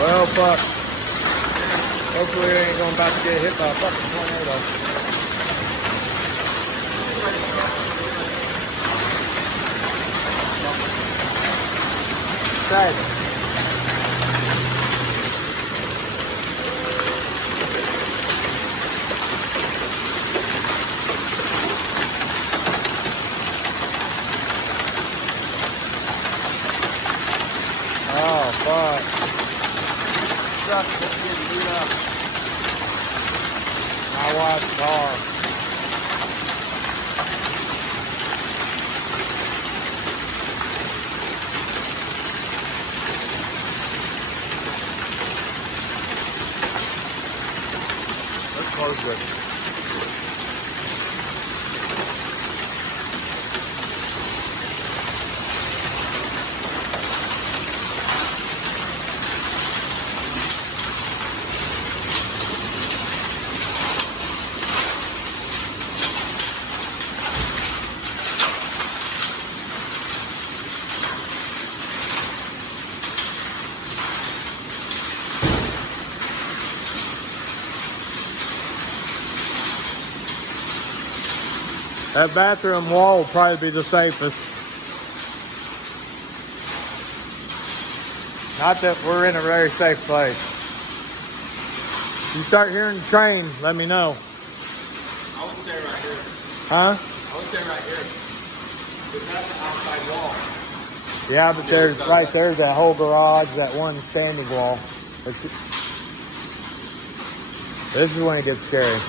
Well, fuck. Hopefully we ain't going about to get hit by a fucking tornado. Sad. Oh, fuck. Truck just getting beat up. My wife's car. Let's close this. That bathroom wall will probably be the safest. Not that we're in a very safe place. You start hearing the train, let me know. I would stay right here. Huh? I would stay right here. But that's an outside wall. Yeah, but there's right there's that whole garage, that one standing wall. This is when it gets scary.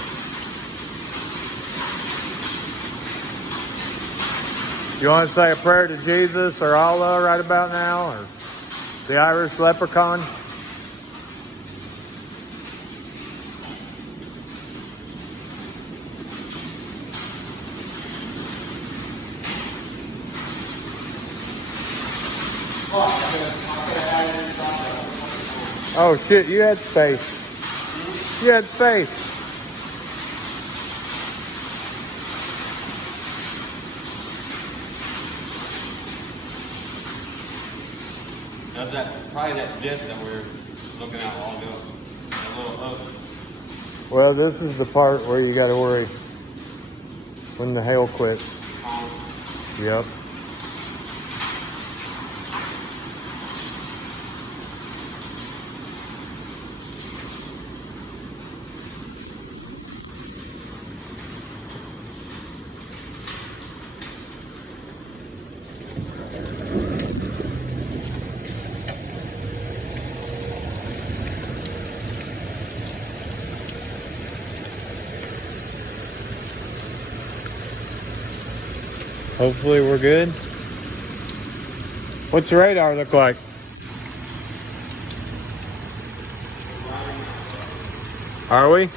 You want to say a prayer to Jesus or Allah right about now, or the Irish leprechaun? Oh shit, you had space. You had space. That's probably that disc that we're looking at a while ago. That little hook. Well, this is the part where you got to worry when the hail quits. Yep. Hopefully we're good. What's the radar look like? Are we?